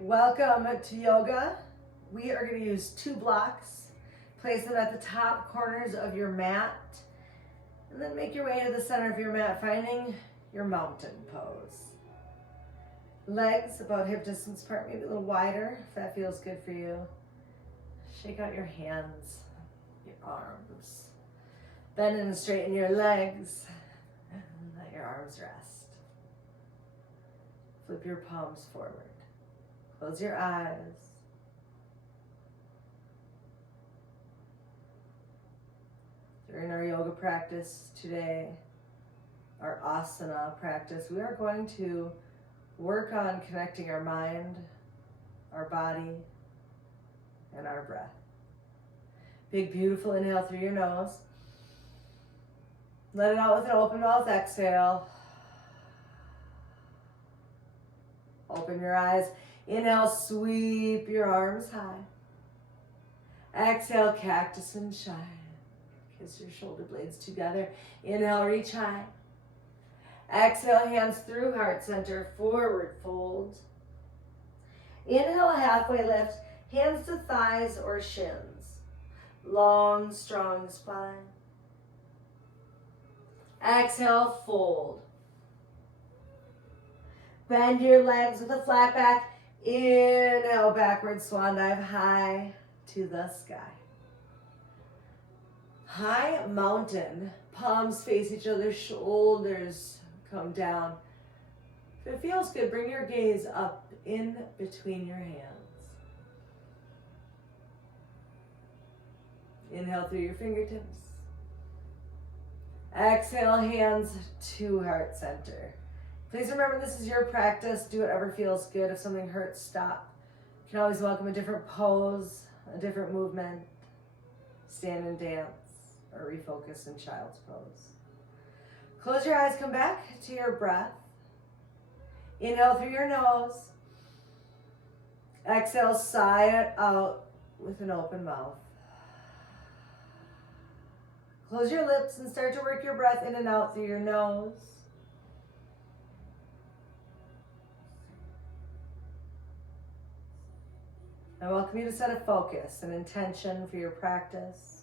Welcome to yoga. We are going to use 2 blocks. Place them at the top corners of your mat. And then make your way to the center of your mat, finding your mountain pose. Legs about hip distance apart, maybe a little wider if that feels good for you. Shake out your hands, your arms. Bend and straighten your legs. And let your arms rest. Flip your palms forward. Close your eyes. During our yoga practice today, our asana practice, we are going to work on connecting our mind, our body, and our breath. Big, beautiful inhale through your nose. Let it out with an open mouth exhale. Open your eyes. Inhale, sweep your arms high. Exhale, cactus and shine. Kiss your shoulder blades together. Inhale, reach high. Exhale, hands through heart center, forward fold. Inhale, halfway lift, hands to thighs or shins. Long, strong spine. Exhale, fold. Bend your legs with a flat back. Inhale, backward swan dive high to the sky. High mountain, palms face each other, shoulders come down. If it feels good, bring your gaze up in between your hands. Inhale through your fingertips. Exhale, hands to heart center. Please remember this is your practice. Do whatever feels good. If something hurts, stop. You can always welcome a different pose, a different movement. Stand and dance or refocus in child's pose. Close your eyes, come back to your breath. Inhale through your nose. Exhale, sigh it out with an open mouth. Close your lips and start to work your breath in and out through your nose. I welcome you to set a focus, an intention for your practice.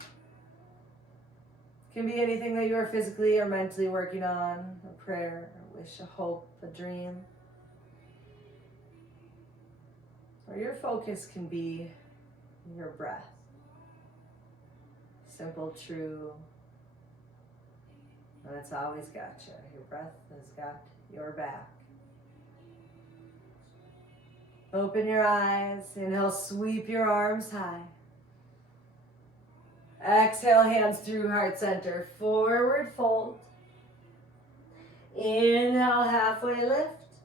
It can be anything that you are physically or mentally working on, a prayer, a wish, a hope, a dream. Or your focus can be your breath. Simple, true, and it's always got you. Your breath has got your back. Open your eyes. Inhale, sweep your arms high. Exhale, hands through heart center. Forward fold. Inhale, halfway lift.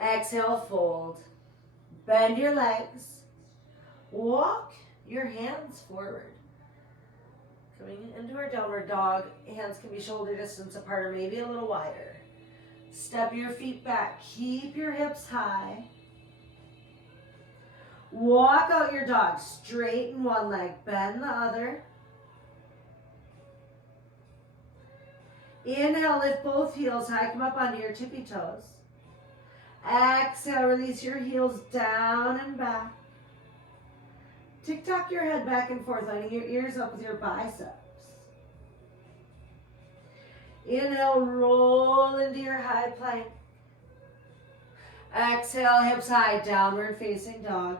Exhale, fold. Bend your legs. Walk your hands forward. Coming into our downward dog, hands can be shoulder distance apart or maybe a little wider. Step your feet back. Keep your hips high. Walk out your dog. Straighten one leg, bend the other. Inhale, lift both heels high. Come up onto your tippy toes. Exhale, release your heels down and back. Tick-tock your head back and forth, lining your ears up with your biceps. Inhale, roll into your high plank. Exhale, hips high, downward facing dog.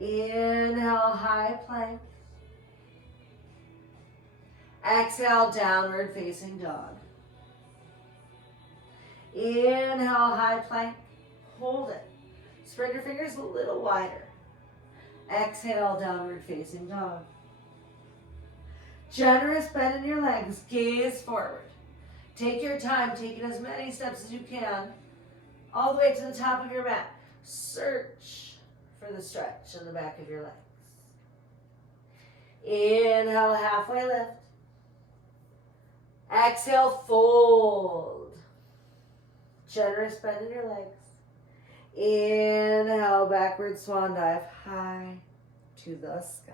Inhale, high plank. Exhale, downward facing dog. Inhale, high plank. Hold it. Spread your fingers a little wider. Exhale, downward facing dog. Generous bend in your legs. Gaze forward. Take your time, taking as many steps as you can, all the way to the top of your mat. Search for the stretch in the back of your legs. Inhale, halfway lift. Exhale, fold. Generous bend in your legs. Inhale, backward swan dive high to the sky.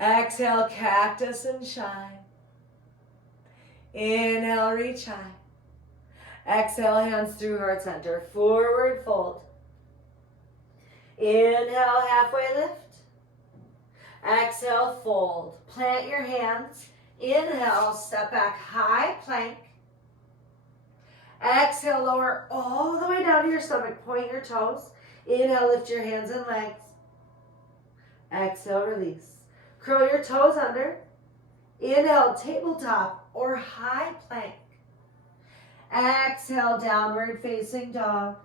Exhale, cactus and shine. Inhale, reach high. Exhale, hands through heart center. Forward fold. Inhale, halfway lift. Exhale, fold. Plant your hands. Inhale, step back, high plank. Exhale, lower all the way down to your stomach. Point your toes. Inhale, lift your hands and legs. Exhale, release. Curl your toes under. Inhale, tabletop or high plank. Exhale, downward facing dog.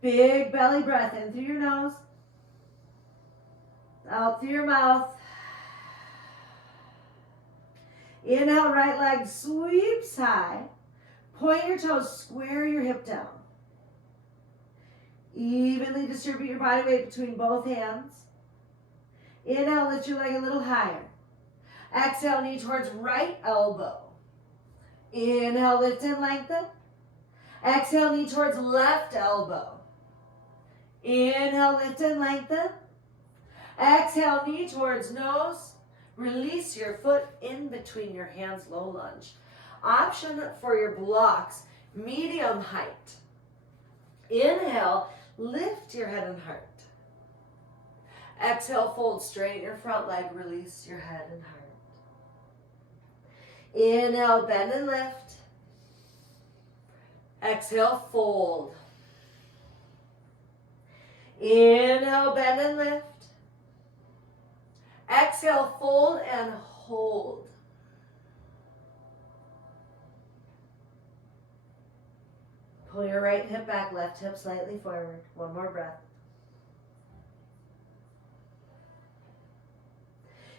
Big belly breath in through your nose. Out through your mouth. Inhale, right leg sweeps high. Point your toes, square your hip down. Evenly distribute your body weight between both hands. Inhale, lift your leg a little higher. Exhale, knee towards right elbow. Inhale, lift and lengthen. Exhale, knee towards left elbow. Inhale, lift and lengthen. Exhale, knee towards nose. Release your foot in between your hands, low lunge. Option for your blocks, medium height. Inhale, lift your head and heart. Exhale, fold, straighten your front leg, release your head and heart. Inhale, bend and lift. Exhale, fold. Inhale, bend and lift. Exhale, fold and hold. Pull your right hip back, left hip slightly forward. One more breath.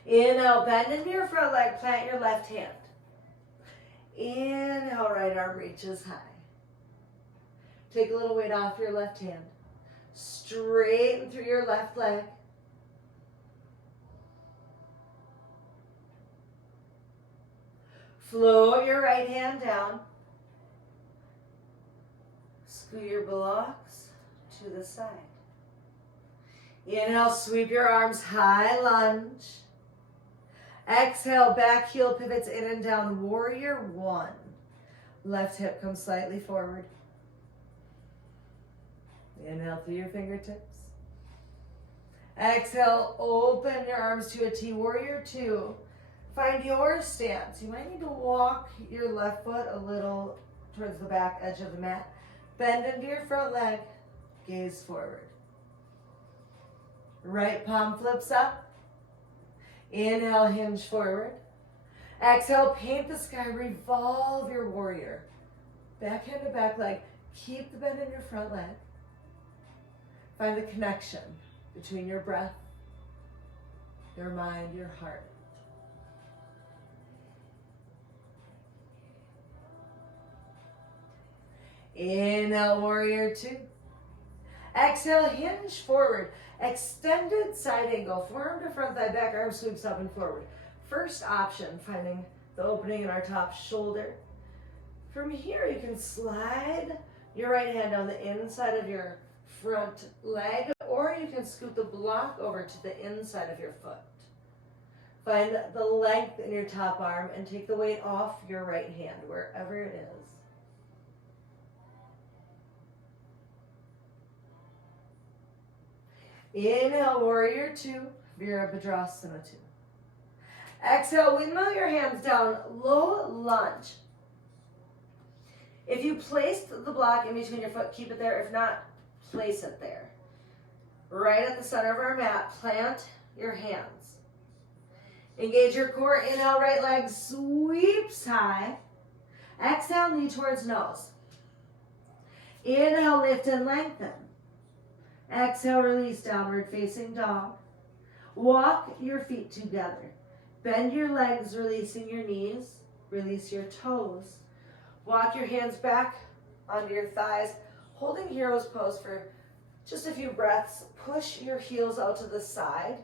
Inhale, bend into your front leg, plant your left hand. Inhale, right arm reaches high. Take a little weight off your left hand. Straighten through your left leg. Float your right hand down. Scoot your blocks to the side. Inhale, sweep your arms high, lunge. Exhale, back heel pivots in and down, warrior one. Left hip comes slightly forward. Inhale through your fingertips. Exhale, open your arms to a T, warrior two. Find your stance. You might need to walk your left foot a little towards the back edge of the mat. Bend into your front leg, gaze forward. Right palm flips up. Inhale, hinge forward. Exhale, paint the sky, revolve your warrior. Backhand to back leg. Keep the bend in your front leg. Find the connection between your breath, your mind, your heart. Inhale, warrior two. Exhale, hinge forward. Extended side angle, forearm to front thigh, back arm sweeps up and forward. First option, finding the opening in our top shoulder. From here, you can slide your right hand down the inside of your front leg, or you can scoot the block over to the inside of your foot. Find the length in your top arm and take the weight off your right hand, wherever it is. Inhale, warrior two, Virabhadrasana two. Exhale, windmill your hands down, low lunge. If you placed the block in between your foot, keep it there. If not, place it there. Right at the center of our mat, plant your hands. Engage your core. Inhale, right leg sweeps high. Exhale, knee towards nose. Inhale, lift and lengthen. Exhale, release, downward facing dog. Walk your feet together. Bend your legs, releasing your knees. Release your toes. Walk your hands back onto your thighs, holding hero's pose for just a few breaths. Push your heels out to the side.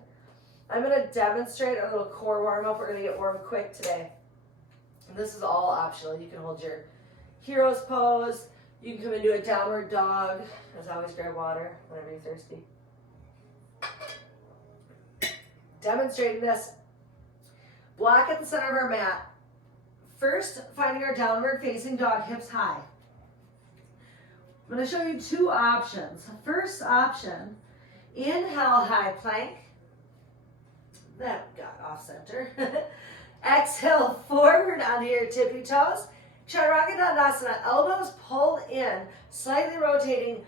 I'm going to demonstrate a little core warm-up. We're going to get warm quick today. This is all optional. You can hold your hero's pose. You can come into a downward dog. As always, grab water whenever you're thirsty. Demonstrating this. Block at the center of our mat. First, finding our downward facing dog, hips high. I'm going to show you two options. First option, inhale, high plank. That got off center. Exhale, forward onto your tippy toes. Chaturanga Dandasana, elbows pulled in, slightly rotating.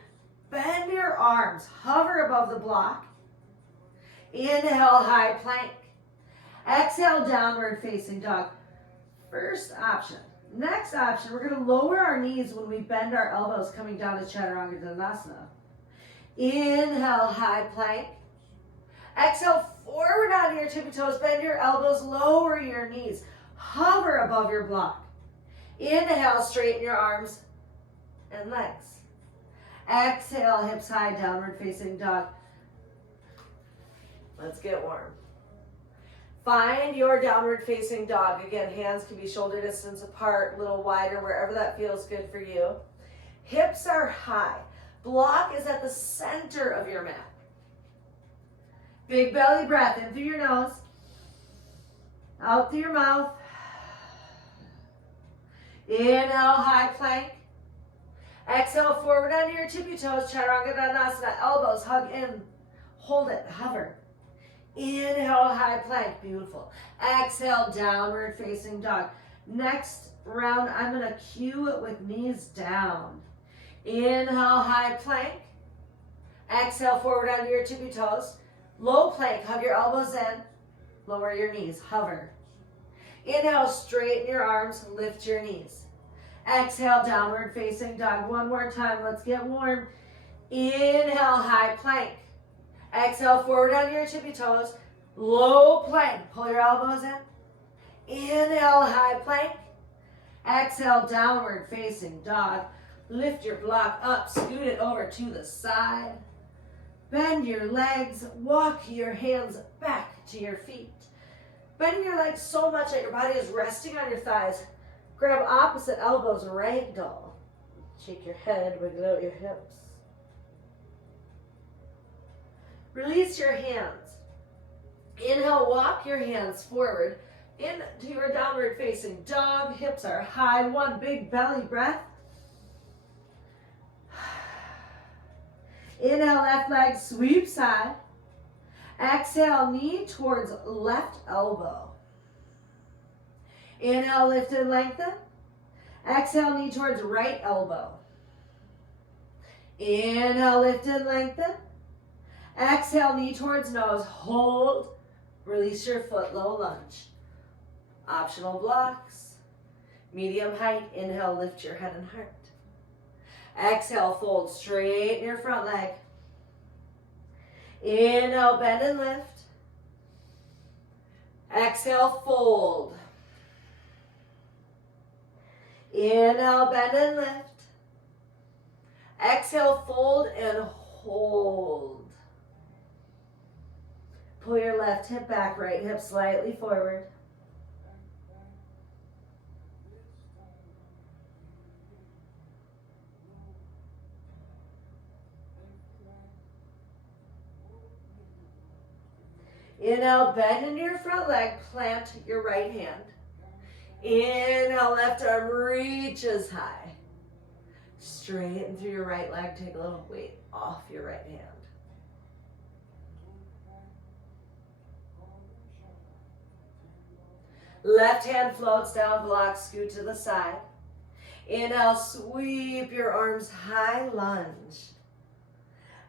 Bend your arms, hover above the block. Inhale, high plank. Exhale, downward facing dog. First option. Next option, we're going to lower our knees when we bend our elbows coming down to Chaturanga Dandasana. Inhale, high plank. Exhale, forward onto your tippy toes. Bend your elbows, lower your knees. Hover above your block. Inhale, straighten your arms and legs. Exhale, hips high, downward facing dog. Let's get warm. Find your downward facing dog. Again, hands can be shoulder distance apart, a little wider, wherever that feels good for you. Hips are high. Block is at the center of your mat. Big belly breath in through your nose, out through your mouth. Inhale, high plank. Exhale, forward onto your tippy toes, Chaturanga Dandasana. Elbows hug in. Hold it, hover. Inhale, high plank, beautiful. Exhale, downward facing dog. Next round, I'm going to cue it with knees down. Inhale, high plank. Exhale, forward onto your tippy toes. Low plank, hug your elbows in. Lower your knees, hover. Inhale, straighten your arms, lift your knees. Exhale, downward facing dog. One more time, let's get warm. Inhale, high plank. Exhale, forward onto your tippy toes. Low plank, pull your elbows in. Inhale, high plank. Exhale, downward facing dog. Lift your block up, scoot it over to the side. Bend your legs, walk your hands back to your feet. Bending your legs so much that your body is resting on your thighs. Grab opposite elbows, ragdoll. Shake your head, wiggle out your hips. Release your hands. Inhale, walk your hands forward into your downward facing dog. Hips are high. One big belly breath. Inhale, left leg sweeps side. Exhale, knee towards left elbow. Inhale, lift and lengthen. Exhale, knee towards right elbow. Inhale, lift and lengthen. Exhale, knee towards nose. Hold. Release your foot, low lunge. Optional blocks. Medium height. Inhale, lift your head and heart. Exhale, fold, straighten your front leg. Inhale, bend and lift. Exhale, fold. Inhale, bend and lift. Exhale, fold and hold. Pull your left hip back, right hip slightly forward. Inhale, bend into your front leg, plant your right hand. Inhale, left arm reaches high. Straighten through your right leg, take a little weight off your right hand. Left hand floats down, block, scoot to the side. Inhale, sweep your arms high, lunge.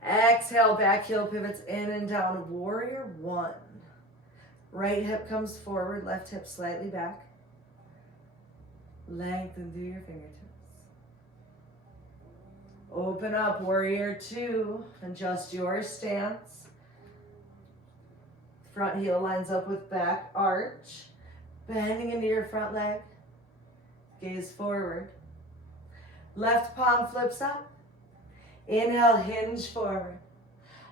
Exhale, back heel pivots in and down, warrior one. Right hip comes forward, left hip slightly back. Lengthen through your fingertips. Open up, warrior two. Adjust your stance. Front heel lines up with back arch. Bending into your front leg. Gaze forward. Left palm flips up. Inhale, hinge forward.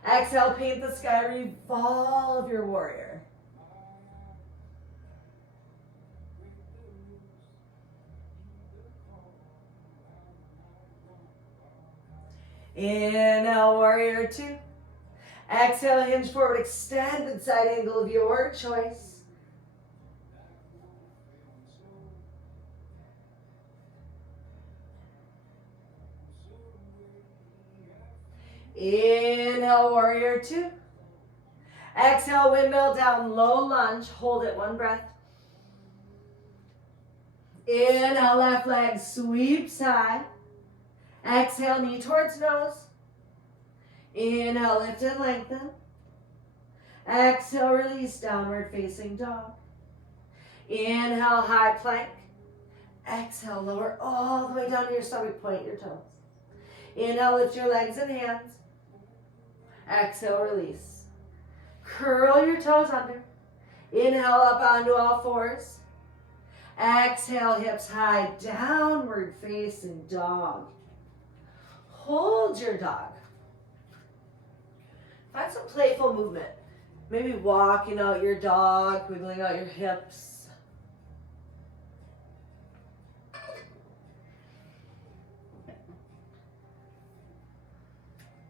Exhale, paint the sky, revolve your warrior. Inhale, warrior two. Exhale, hinge forward, extended side angle of your choice. Inhale, warrior two. Exhale, windmill down, low lunge. Hold it, one breath. Inhale, left leg sweeps high. Exhale, knee towards nose. Inhale, lift and lengthen. Exhale, release, downward facing dog. Inhale, high plank. Exhale, lower all the way down to your stomach, point your toes. Inhale, lift your legs and hands. Exhale, release. Curl your toes under. Inhale, up onto all fours. Exhale, hips high, downward facing dog. Hold your dog. Find some playful movement. Maybe walking out your dog, wiggling out your hips.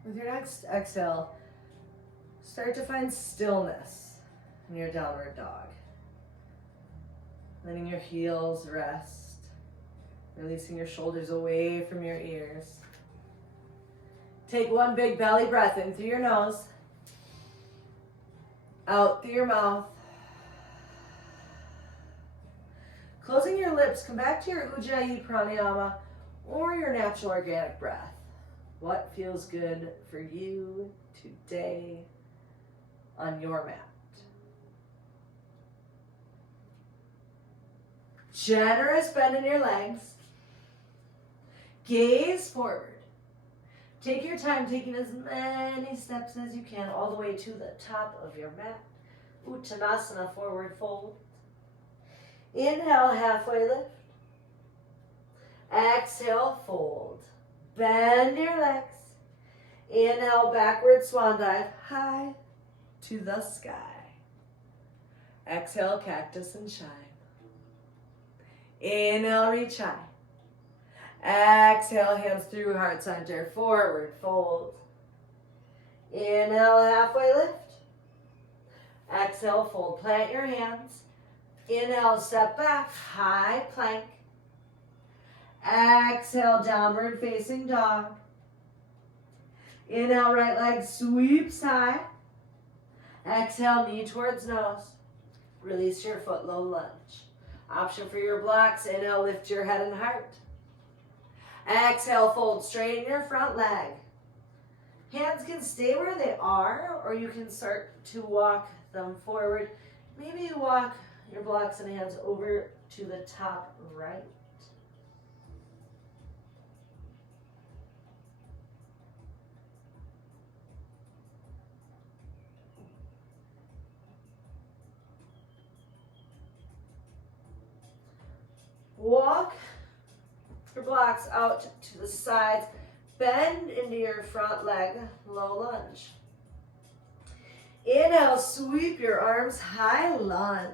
With your next exhale, start to find stillness in your downward dog. Letting your heels rest, releasing your shoulders away from your ears. Take one big belly breath in through your nose, out through your mouth. Closing your lips, come back to your Ujjayi pranayama or your natural organic breath. What feels good for you today on your mat? Generous bend in your legs. Gaze forward. Take your time, taking as many steps as you can all the way to the top of your mat. Uttanasana, forward fold. Inhale, halfway lift. Exhale, fold. Bend your legs. Inhale, backward swan dive, high to the sky. Exhale, cactus and shine. Inhale, reach high. Exhale, hands through heart center, forward fold. Inhale, halfway lift. Exhale, fold, plant your hands. Inhale, step back, high plank. Exhale, downward facing dog. Inhale, right leg sweeps high. Exhale, knee towards nose. Release your foot, low lunge. Option for your blocks, inhale, lift your head and heart. Exhale, fold, straighten your front leg. Hands can stay where they are, or you can start to walk them forward. Maybe you walk your blocks and hands over to the top right. Walk your blocks out to the sides. Bend into your front leg, low lunge. Inhale, sweep your arms, high lunge.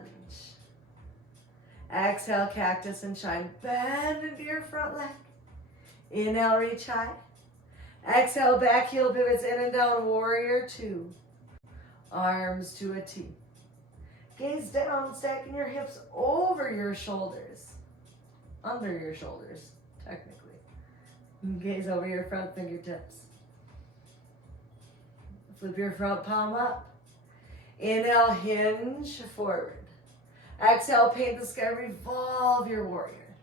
Exhale, cactus and shine. Bend into your front leg. Inhale, reach high. Exhale, back heel pivots in and down, warrior two. Arms to a T. Gaze down, stacking your hips over your shoulders. Under your shoulders, technically. Gaze over your front fingertips. Flip your front palm up. Inhale, hinge forward. Exhale, paint the sky, revolve your warrior.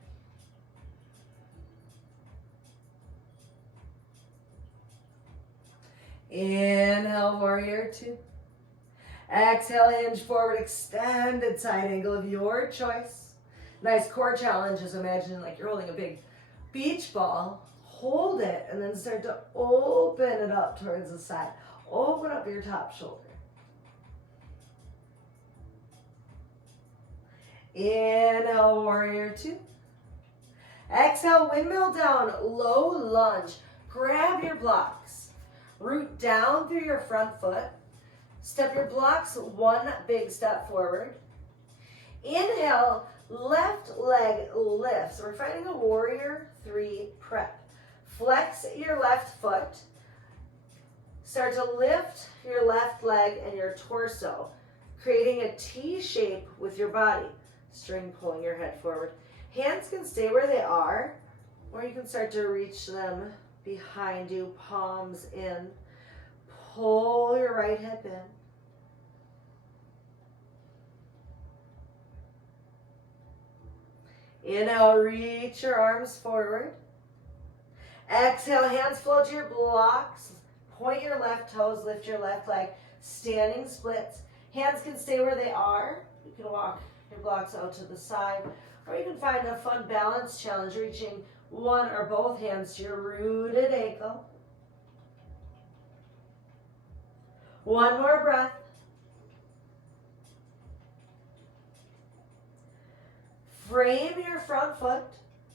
Inhale, warrior two. Exhale, hinge forward, extended side angle of your choice. Nice core challenge is imagine like you're holding a big beach ball. Hold it and then start to open it up towards the side. Open up your top shoulder. Inhale, warrior two. Exhale, windmill down, low lunge. Grab your blocks. Root down through your front foot. Step your blocks one big step forward. Inhale, left leg lifts. We're finding a warrior three prep. Flex your left foot. Start to lift your left leg and your torso, creating a T shape with your body. String pulling your head forward. Hands can stay where they are, or you can start to reach them behind you, palms in. Pull your right hip in. Inhale, reach your arms forward. Exhale, hands flow to your blocks. Point your left toes, lift your left leg. Standing splits. Hands can stay where they are. You can walk your blocks out to the side. Or you can find a fun balance challenge, reaching one or both hands to your rooted ankle. One more breath. Frame your front foot.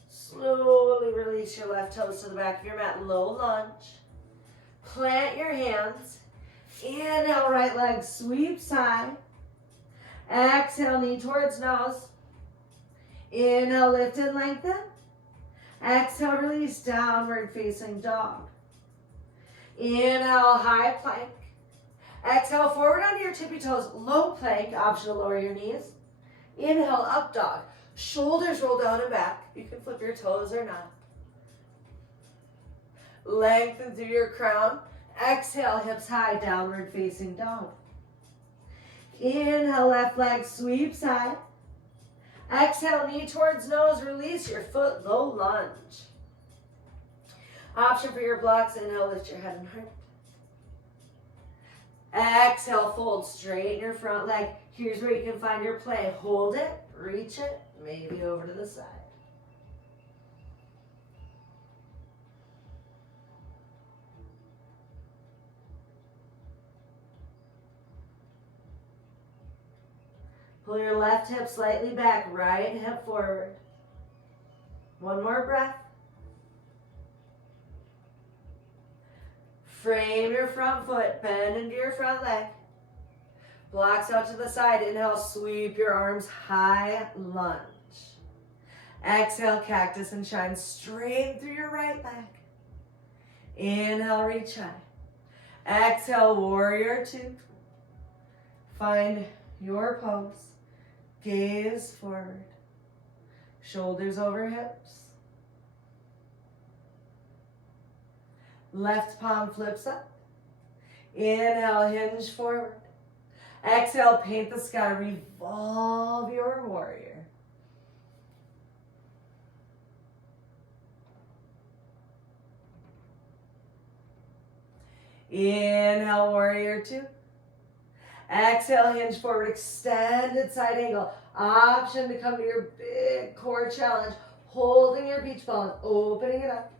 Slowly release your left toes to the back of your mat. Low lunge. Plant your hands. Inhale, right leg sweeps high. Exhale, knee towards nose. Inhale, lift and lengthen. Exhale, release, downward facing dog. Inhale, high plank. Exhale, forward onto your tippy toes, low plank, option to lower your knees. Inhale, up dog. Shoulders roll down and back. You can flip your toes or not. Lengthen through your crown. Exhale, hips high, downward facing dog. Inhale, left leg sweeps high. Exhale, knee towards nose, release your foot, low lunge. Option for your blocks, inhale, lift your head and heart. Exhale, fold, straighten your front leg. Here's where you can find your play. Hold it, reach it, maybe over to the side. Pull your left hip slightly back, right hip forward. One more breath. Frame your front foot, bend into your front leg. Blocks out to the side. Inhale, sweep your arms high, lunge. Exhale, cactus and shine, straight through your right leg. Inhale, reach high. Exhale, warrior two. Find your pose. Gaze forward. Shoulders over hips. Left palm flips up. Inhale, hinge forward. Exhale, paint the sky. Revolve your warrior. Inhale, warrior two. Exhale, hinge forward, extended side angle. Option to come to your big core challenge. Holding your beach ball and opening it up.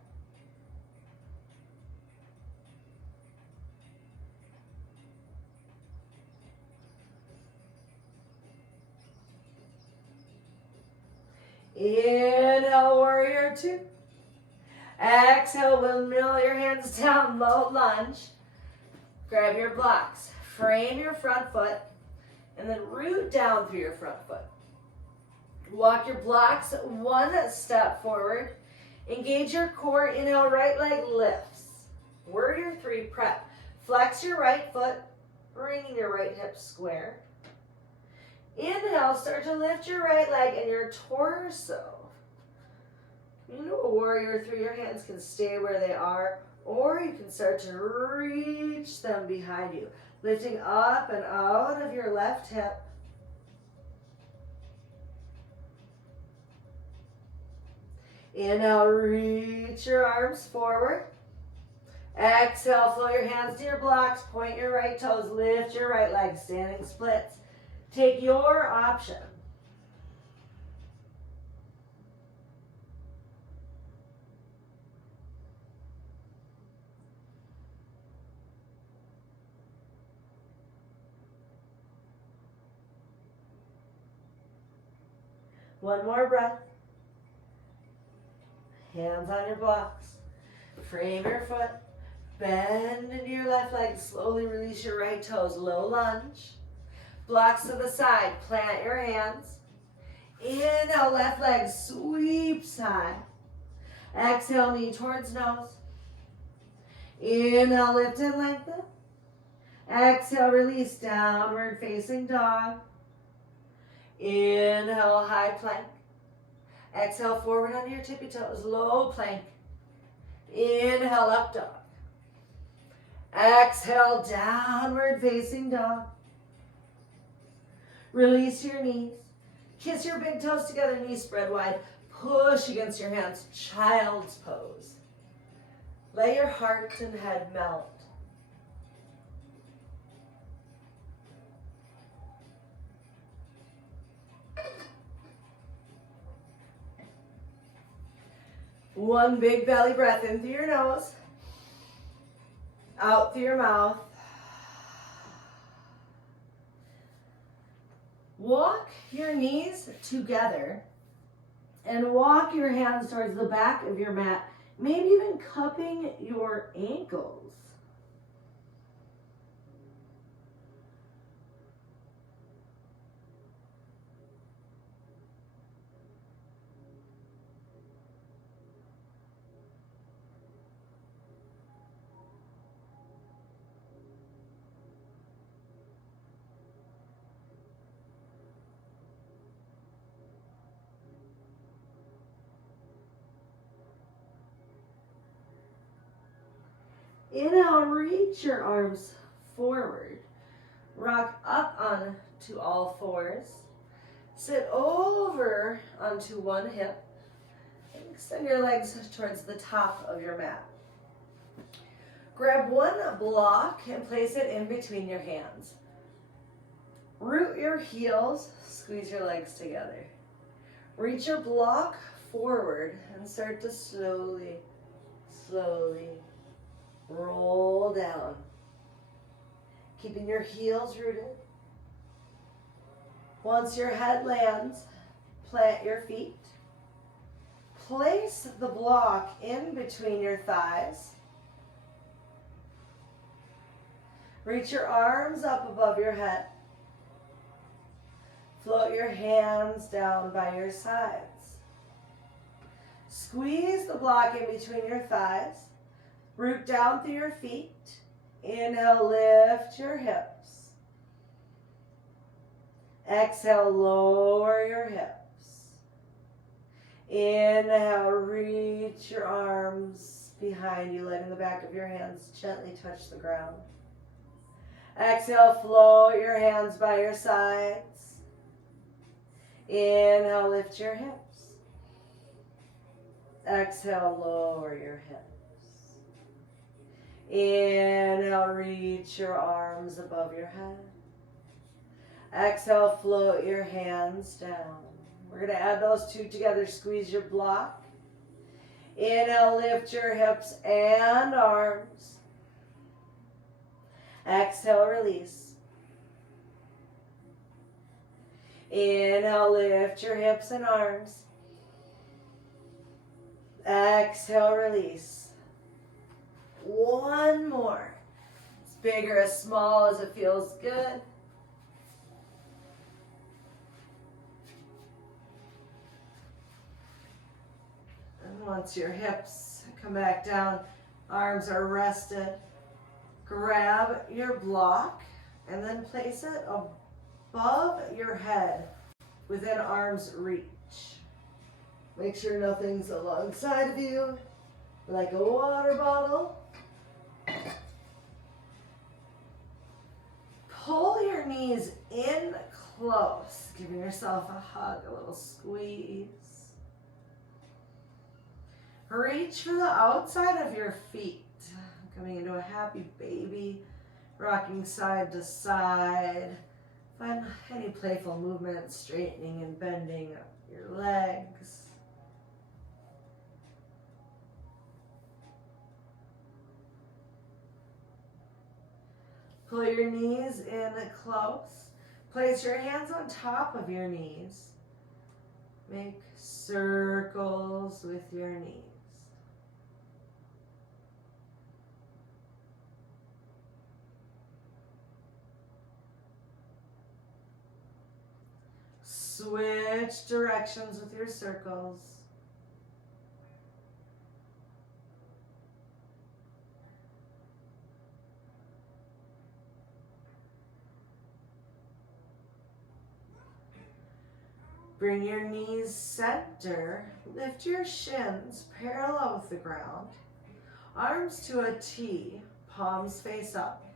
Inhale, warrior two. Exhale, windmill your hands down, low lunge. Grab your blocks. Frame your front foot and then root down through your front foot. Walk your blocks one step forward. Engage your core. Inhale, right leg lifts. Warrior three, prep. Flex your right foot, bringing your right hip square. Inhale, start to lift your right leg and your torso. You know, a warrior three, your hands can stay where they are, or you can start to reach them behind you. Lifting up and out of your left hip. Inhale, reach your arms forward. Exhale, flow your hands to your blocks. Point your right toes. Lift your right leg. Standing splits. Take your option. One more breath. Hands on your blocks. Frame your foot. Bend into your left leg. Slowly release your right toes. Low lunge. Blocks to the side. Plant your hands. Inhale, left leg sweeps high. Exhale, knee towards nose. Inhale, lift and lengthen. Exhale, release, downward facing dog. Inhale, high plank. Exhale, forward onto your tippy toes, low plank. Inhale, up dog. Exhale, downward facing dog. Release your knees. Kiss your big toes together, knees spread wide. Push against your hands, child's pose. Let your heart and head melt. One big belly breath in through your nose, out through your mouth. Walk your knees together and walk your hands towards the back of your mat, maybe even cupping your ankles. Inhale, reach your arms forward. Rock up onto all fours. Sit over onto one hip. And extend your legs towards the top of your mat. Grab one block and place it in between your hands. Root your heels, squeeze your legs together. Reach your block forward and start to slowly roll down. Keeping your heels rooted. Once your head lands, plant your feet. Place the block in between your thighs. Reach your arms up above your head. Float your hands down by your sides. Squeeze the block in between your thighs. Root down through your feet. Inhale, lift your hips. Exhale, lower your hips. Inhale, reach your arms behind you, letting the back of your hands gently touch the ground. Exhale, float your hands by your sides. Inhale, lift your hips. Exhale, lower your hips. Inhale, reach your arms above your head. Exhale, float your hands down. We're going to add those two together. Squeeze your block. Inhale, lift your hips and arms. Exhale, release. Inhale, lift your hips and arms. Exhale, release. One more. As big or as small as it feels good. And once your hips come back down, arms are rested, grab your block and then place it above your head within arm's reach. Make sure nothing's alongside of you, like a water bottle. Pull your knees in close, giving yourself a hug, a little squeeze. Reach for the outside of your feet, coming into a happy baby, rocking side to side. Find any playful movement, straightening and bending your legs. Pull your knees in close. Place your hands on top of your knees. Make circles with your knees. Switch directions with your circles. Bring your knees center. Lift your shins parallel with the ground. Arms to a T. palms face up.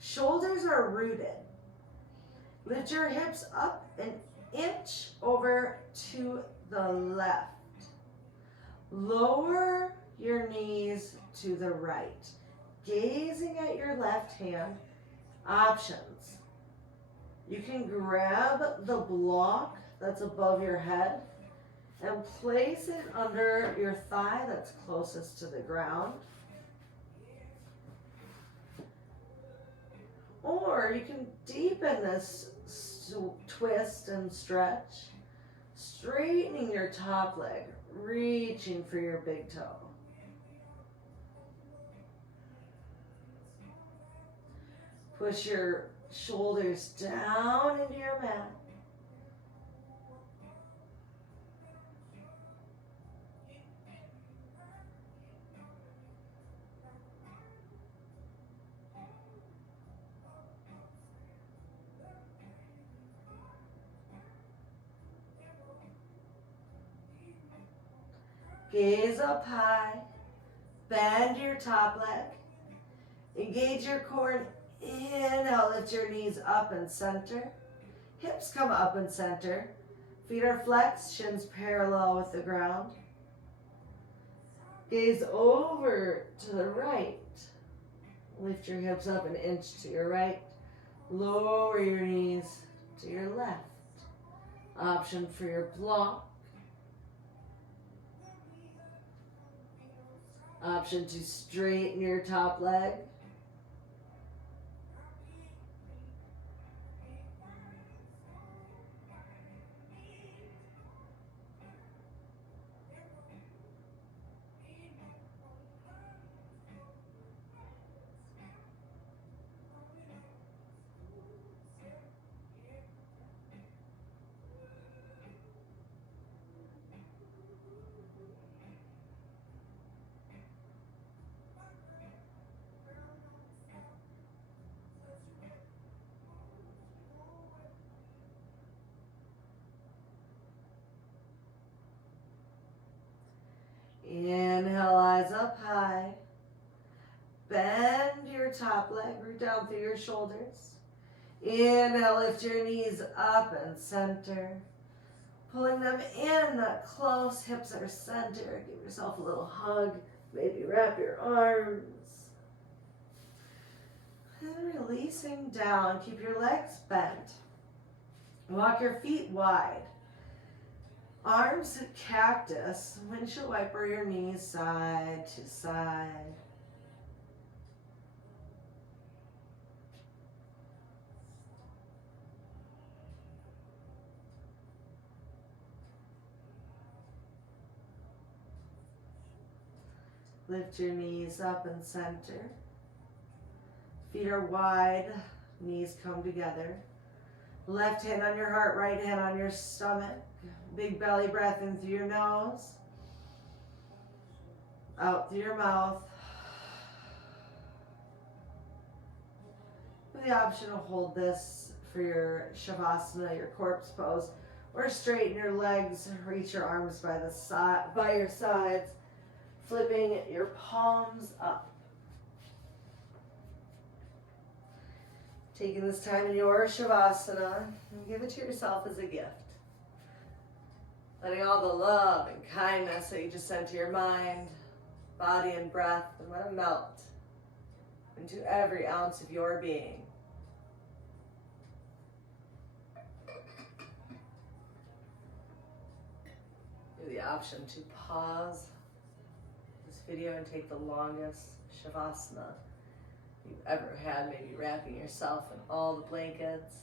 Shoulders are rooted. Lift your hips up an inch over to the left. Lower your knees to the right. Gazing at your left hand. Options. You can grab the block that's above your head and place it under your thigh that's closest to the ground. Or you can deepen this twist and stretch, straightening your top leg, reaching for your big toe. Push your shoulders down into your mat. Gaze up high, bend your top leg, engage your core. Inhale, lift your knees up and center. Hips come up and center. Feet are flexed, shins parallel with the ground. Gaze over to the right. Lift your hips up an inch to your right. Lower your knees to your left. Option for your block. Option to straighten your top leg. Inhale, eyes up high. Bend your top leg, root down through your shoulders. Inhale, lift your knees up and center. Pulling them in, close, hips are center. Give yourself a little hug. Maybe wrap your arms. And releasing down, keep your legs bent. Walk your feet wide. Arms cactus, windshield wiper your knees side to side. Lift your knees up and center. Feet are wide, knees come together. Left hand on your heart, right hand on your stomach. Big belly breath in through your nose. Out through your mouth. With the option to hold this for your Shavasana, your corpse pose, or straighten your legs, reach your arms by your sides, flipping your palms up. Taking this time in your Shavasana, and give it to yourself as a gift. Letting all the love and kindness that you just sent to your mind, body, and breath, and let it melt into every ounce of your being. You have the option to pause this video and take the longest Shavasana you've ever had, maybe wrapping yourself in all the blankets.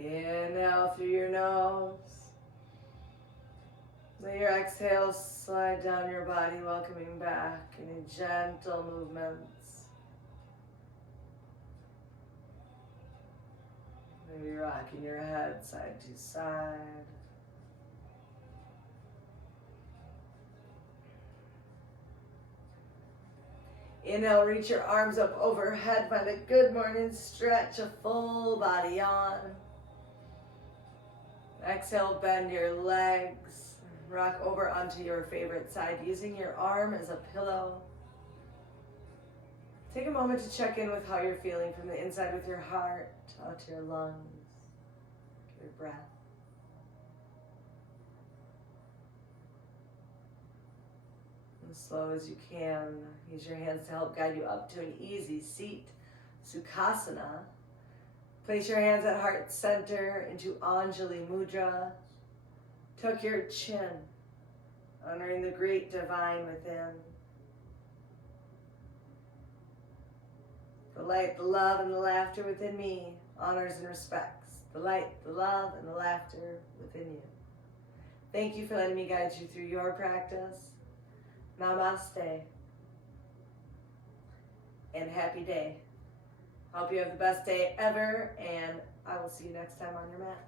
Inhale through your nose. Let your exhale slide down your body, welcoming back in gentle movements. Maybe rocking your head side to side. Inhale, reach your arms up overhead. Find a good morning stretch, a full body yawn. Exhale, bend your legs. Rock over onto your favorite side using your arm as a pillow. Take a moment to check in with how you're feeling from the inside with your heart, out to your lungs, your breath. As slow as you can, use your hands to help guide you up to an easy seat, Sukhasana. Place your hands at heart center into Anjali Mudra. Tuck your chin, honoring the great divine within. The light, the love, and the laughter within me honors and respects the light, the love, and the laughter within you. Thank you for letting me guide you through your practice. Namaste. And happy day. Hope you have the best day ever, and I will see you next time on your mat.